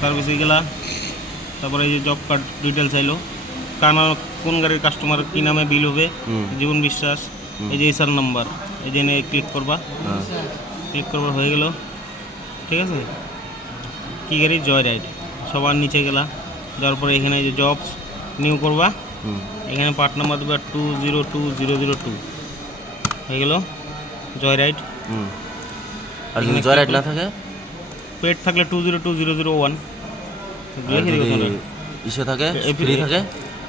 সার্ভিসে গেলা, তারপরে এই যে জব কার্ড ডিটেলস চাইলো, কোন গাড়ির কাস্টমার কী নামে বিল হবে, জীবন বিশ্বাস, এই যে এসআর নাম্বার, এই যে ক্লিক করবা, ক্লিক করবার হয়ে গেল। ঠিক আছে, কী গাড়ি? Joy ride. সবার নিচে গেলা, যাওয়ার পরে এখানে যে জবস নিউ করবা, এখানে পার্ট নাম্বার দেবে 202002 হয়ে গেল জয় রাইড। আর যদি জয় রাইড না থাকে, পেড থাকলে 202001 ইসে থাকে, ফ্রি থাকে,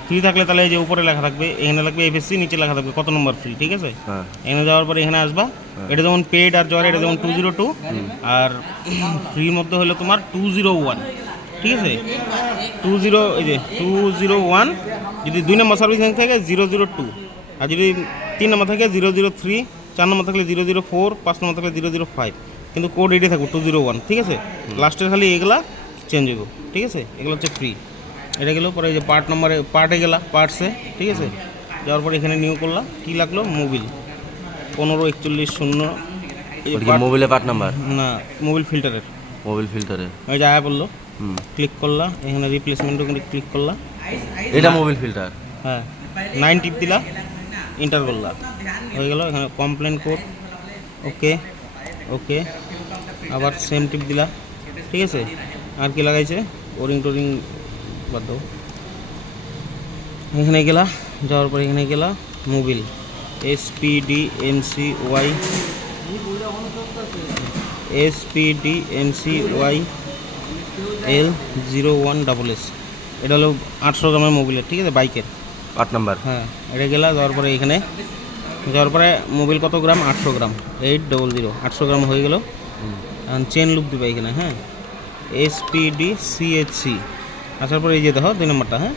ফ্রি থাকলে তাহলে এই যে উপরে লেখা থাকবে, এখানে লাগবে এফএসসি, নিচে লেখা থাকবে কত নম্বর ফ্রি। ঠিক আছে, এখানে যাওয়ার পরে এখানে আসবা, এটা যেমন পেড আর জয় রাইড, এটা যেমন 202, আর ফ্রির মধ্যে হলো তোমার 201। ঠিক আছে, 201, যদি 2 নম্বর সার্ভিস থাকে 002, আর যদি 3 নম্বর থাকে 003, 4 নম্বর থাকলে 004, 5 নম্বর থাকলে 005, কিন্তু কোড এটাই থাকবে 201। ঠিক আছে, লাস্টের খালি এগুলা চেঞ্জ হইব। ঠিক আছে, এগুলো হচ্ছে ফ্রি। এটা গেলো পরে এই যে পার্ট নাম্বারে, পার্টে গেলা, পার্টসে। ঠিক আছে, যাওয়ার পরে এখানে নিউ করলা, কী লাগলো? মোবিল 1541 মোবিলের পার্ট নাম্বার না, মোবিল ফিল্টারের, মোবিল ফিল্টারে ওই যে আয়া বললো, ক্লিক করলা, এখানে রিপ্লেসমেন্টও কিন্তু ক্লিক করলা, এটা মোবিল ফিল্টার। হ্যাঁ, 9 টিপ দিলা, এন্টার করলা, হয়ে গেল। এখানে কমপ্লেন কোড, ওকে ওকে, আবার সেম টিপ দিলা। ঠিক আছে, আর কি লাগাইছে? ওরিং টোরিং বাদ দাও। এখানে গেলা, যাওয়ার পরে এখানে গেলা মোবিল SPDMCYL01SS, এটা হলো 800 গ্রামের মোবিলের। ঠিক আছে, বাইকের পার্ট নাম্বার। হ্যাঁ, এটা গেলা, যাওয়ার পরে এখানে যাওয়ার পরে মোবিল কত গ্রাম? 800 গ্রাম, 800, 800 গ্রাম হয়ে গেল। এখন চেন লুপ দিবা এখানে, হ্যাঁ, SPDCHC। আসার পরে এই যে দেখো 2 নম্বরটা, হ্যাঁ,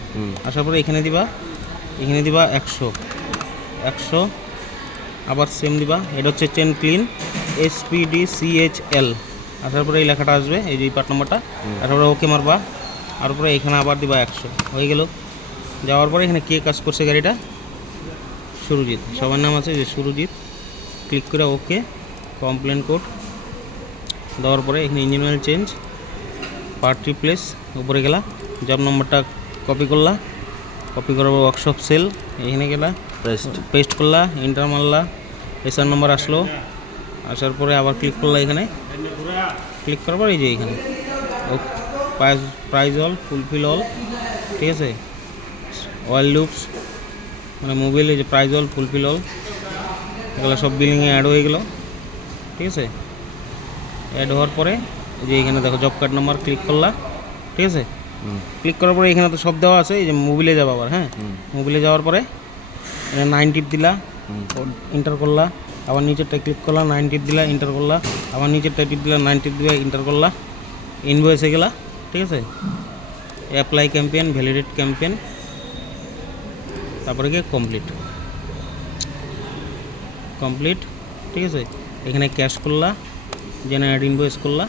আসার পরে এখানে দিবা 100, আবার সেম দিবা। এটা হচ্ছে চেন ক্লিন SPDCHL। আসার পরে এই লেখাটা আসবে, এই যে পার্ট নম্বরটা, তারপরে ওকে মারবা, তারপরে এখানে আবার দিবা 100, হয়ে গেল। যাওয়ার পরে এখানে কে কাজ করছে গাড়িটা? সুরজিৎ, সবার নাম আছে যে সুরজিৎ। ক্লিক করে ওকে, কমপ্লেন কোড দেওয়ার পরে এখানে engine oil change, part replace, উপরে গেলা, জব নম্বরটা কপি করলা, কপি করার পর ওয়ার্কশপ সেল, এখানে গেলা, পেস্ট করলা, এন্টার মারলা, এসআর নম্বর আসলো, আসার পরে আবার ক্লিক করলা, এখানে ক্লিক করার পর এই যে এখানে প্রাইস অল, ফুলফিল অল। ঠিক আছে, অয়েল লুপস, মানে মোবাইলে যে প্রাইস অল, ফুলফিল অল, এগুলো সব বিলিংয়ে অ্যাড হয়ে গেল। ঠিক আছে, অ্যাড হওয়ার পরে এই যে এখানে দেখো জব কার্ড নাম্বার, ক্লিক করলা। ঠিক আছে, ক্লিক করার পরে এখানে তো সব দেওয়া আছে, এই যে মোবিলে যাবো আবার, হ্যাঁ, মোবিলে যাওয়ার পরে এখানে 9 টিপ দিলা, এন্টার করলা, আবার নিচেরটা ক্লিক করলা, 9 টিপ দিলা, এন্টার করলা, আবার নিচেরটা টিপ দিলা, 9 টিপ দিলা, এন্টার করলা, ইনভয়েসে গেলা। ঠিক আছে, অ্যাপ্লাই ক্যাম্পেইন, ভ্যালিডেট ক্যাম্পেইন, তারপরে গিয়ে কমপ্লিট। ঠিক আছে, এখানে ক্যাশ করলা, জেনারেট ইনভয়েস করলা,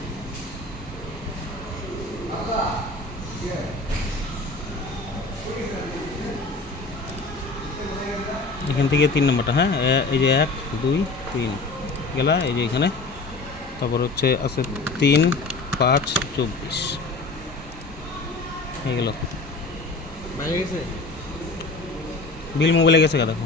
এখান থেকে 3 নম্বরটা, হ্যাঁ, এই যে 1 2 3 গেলা, এই যে এখানে, তারপর হচ্ছে আছে 3 5 24 হয়ে গেল। বিল মোবাইলে গেছে, দেখো।